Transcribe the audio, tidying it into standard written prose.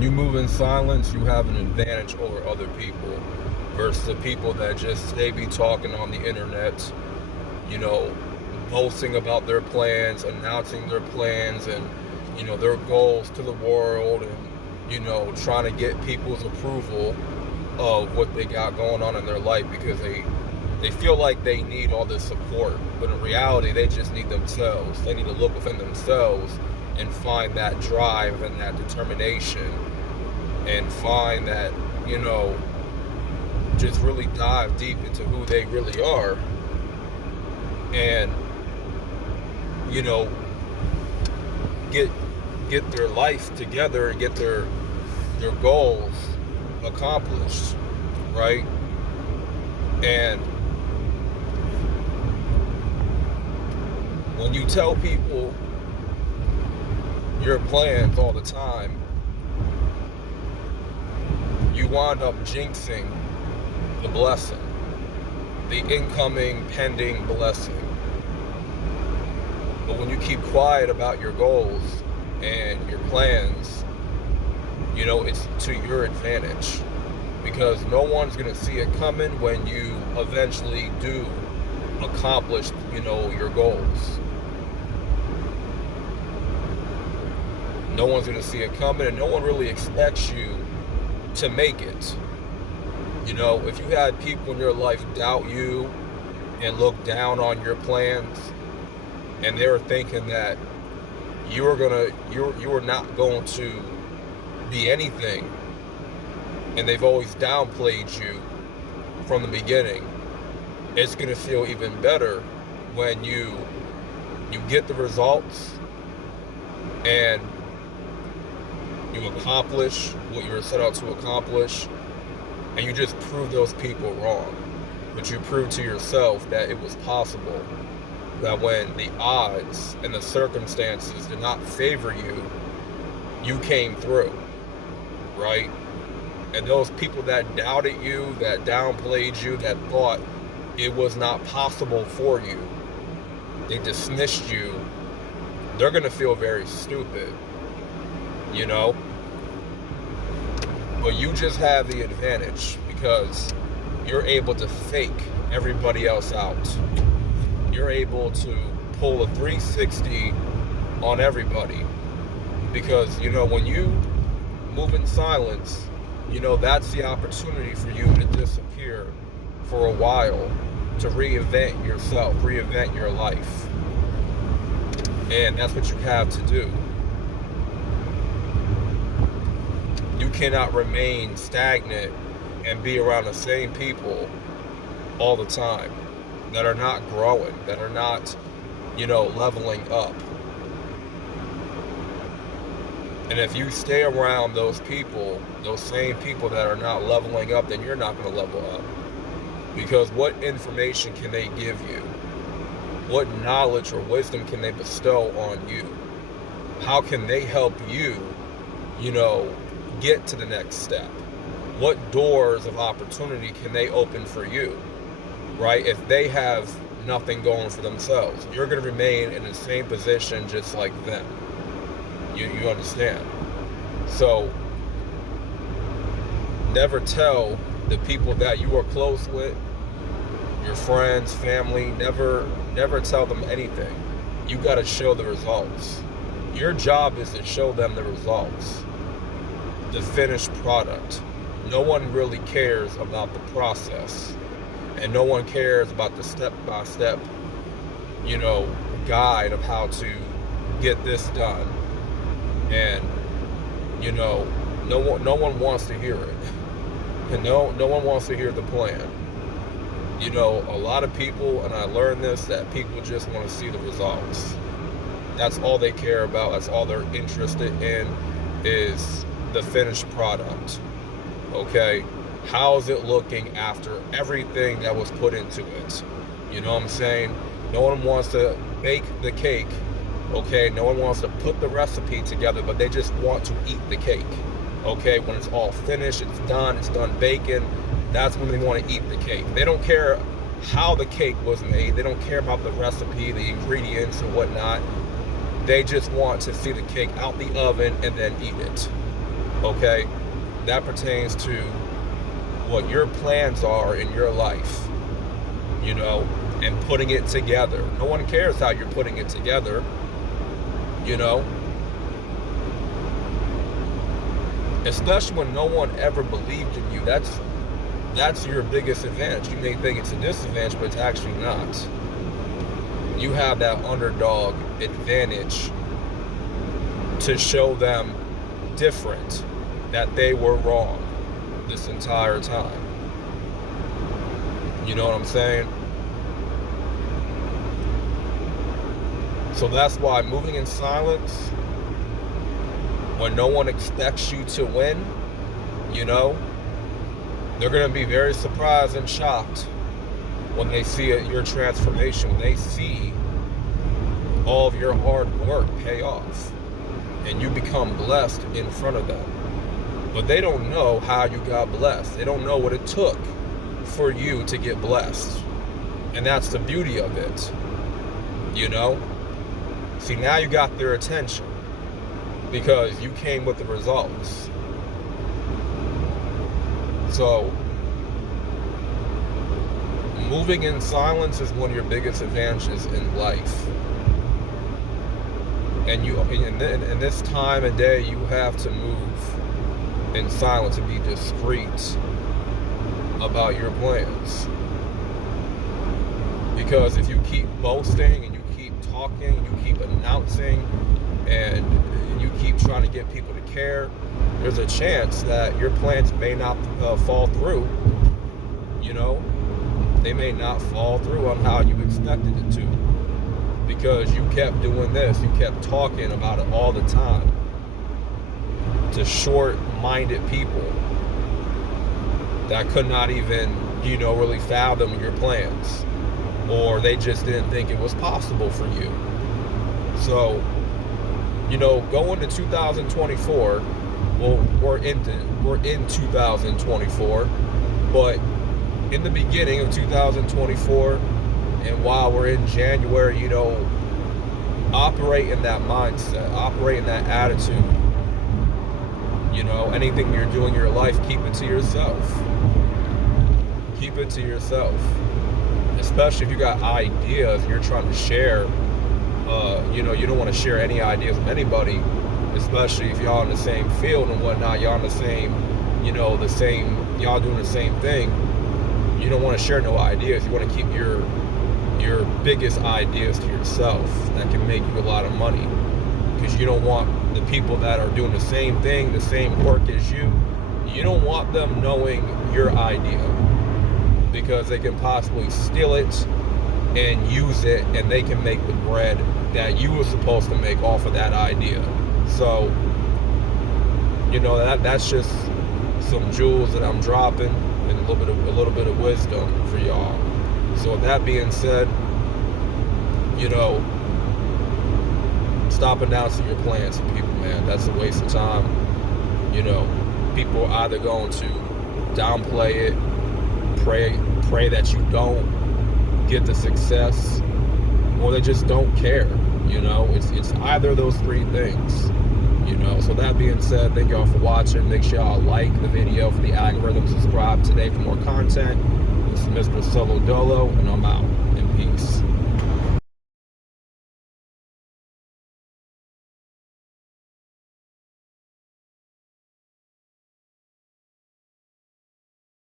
when you move in silence, you have an advantage over other people versus the people that just they be talking on the internet, you know, boasting about their plans, announcing their plans and, their goals to the world and, trying to get people's approval of what they got going on in their life because they feel like they need all this support. But in reality, they just need themselves. They need to look within themselves and find that drive and that determination and find that, just really dive deep into who they really are and, get their life together and get their goals accomplished, right? And when you tell people your plans all the time, you wind up jinxing the blessing, the incoming pending blessing. But when you keep quiet about your goals and your plans, it's to your advantage because no one's going to see it coming when you eventually do accomplish, your goals. No one's going to see it coming and no one really expects you to make it. If you had people in your life doubt you and look down on your plans and they were thinking that you were not going to be anything and they've always downplayed you from the beginning, it's going to feel even better when you get the results and you accomplish what you were set out to accomplish and you just prove those people wrong. But you prove to yourself that it was possible, that when the odds and the circumstances did not favor you, you came through, right? And those people that doubted you, that downplayed you, that thought it was not possible for you, they dismissed you, they're going to feel very stupid, But you just have the advantage because you're able to fake everybody else out. You're able to pull a 360 on everybody because, when you move in silence, that's the opportunity for you to disappear for a while, to reinvent yourself, reinvent your life. And that's what you have to do. You cannot remain stagnant and be around the same people all the time that are not growing, that are not, leveling up. And if you stay around those people, those same people that are not leveling up, then you're not going to level up. Because what information can they give you? What knowledge or wisdom can they bestow on you? How can they help you, get to the next step? What doors of opportunity can they open for you, right? If they have nothing going for themselves, you're going to remain in the same position just like them. You understand? So never tell the people that you are close with, your friends, family, never tell them anything. You got to show the results. Your job is to show them the results, the finished product. No one really cares about the process, and no one cares about the step-by-step, guide of how to get this done. And no one wants to hear it, and no one wants to hear the plan. A lot of people, and I learned this, that people just want to see the results. That's all they care about. That's all they're interested in is the finished product. Okay, how's it looking after everything that was put into it? You know what I'm saying? No one wants to bake the cake, okay? No one wants to put the recipe together, but they just want to eat the cake, okay? When it's all finished, it's done baking, that's when they want to eat the cake. They don't care how the cake was made. They don't care about the recipe, the ingredients, and whatnot. They just want to see the cake out the oven and then eat it. Okay? That pertains to what your plans are in your life, you know, and putting it together. No one cares how you're putting it together, you know, especially when no one ever believed in you. That's your biggest advantage. You may think it's a disadvantage, but it's actually not. You have that underdog advantage to show them different, that they were wrong this entire time. You know what I'm saying? So that's why moving in silence, when no one expects you to win, you know, they're going to be very surprised and shocked when they see your transformation, when they see all of your hard work pay off and you become blessed in front of them. But they don't know how you got blessed. They don't know what it took for you to get blessed. And that's the beauty of it, you know? See, now you got their attention because you came with the results. So, moving in silence is one of your biggest advantages in life. And in this time and day, you have to move in silence and be discreet about your plans. Because if you keep boasting and you keep talking, you keep announcing, and you keep trying to get people to care, there's a chance that your plans may not fall through. You know, they may not fall through on how you expected it to, because you kept doing this, you kept talking about it all the time to short-minded people that could not even, you know, really fathom your plans, or they just didn't think it was possible for you. So, you know, going to 2024, well, we're in 2024, but in the beginning of 2024, and while we're in January, you know, operate in that mindset, operate in that attitude. You know, anything you're doing in your life, keep it to yourself. Keep it to yourself. Especially if you got ideas you're trying to share. You know, you don't want to share any ideas with anybody, especially if y'all in the same field and whatnot. Y'all in the same, you know, y'all doing the same thing. You don't want to share no ideas. You want to keep your biggest ideas to yourself that can make you a lot of money, because you don't want the people that are doing the same thing, the same work as you don't want them knowing your idea, because they can possibly steal it and use it, and they can make the bread that you were supposed to make off of that idea. So, you know, that's just some jewels that I'm dropping, and a little bit of wisdom for y'all. So with that being said, you know, stop announcing your plans to people, man. That's a waste of time. You know, people are either going to downplay it, pray that you don't get the success, or they just don't care. You know, it's either of those three things. You know, so that being said, thank y'all for watching. Make sure y'all like the video for the algorithm. Subscribe today for more content. This is Mr. Solo Dolo, and I'm out. In peace.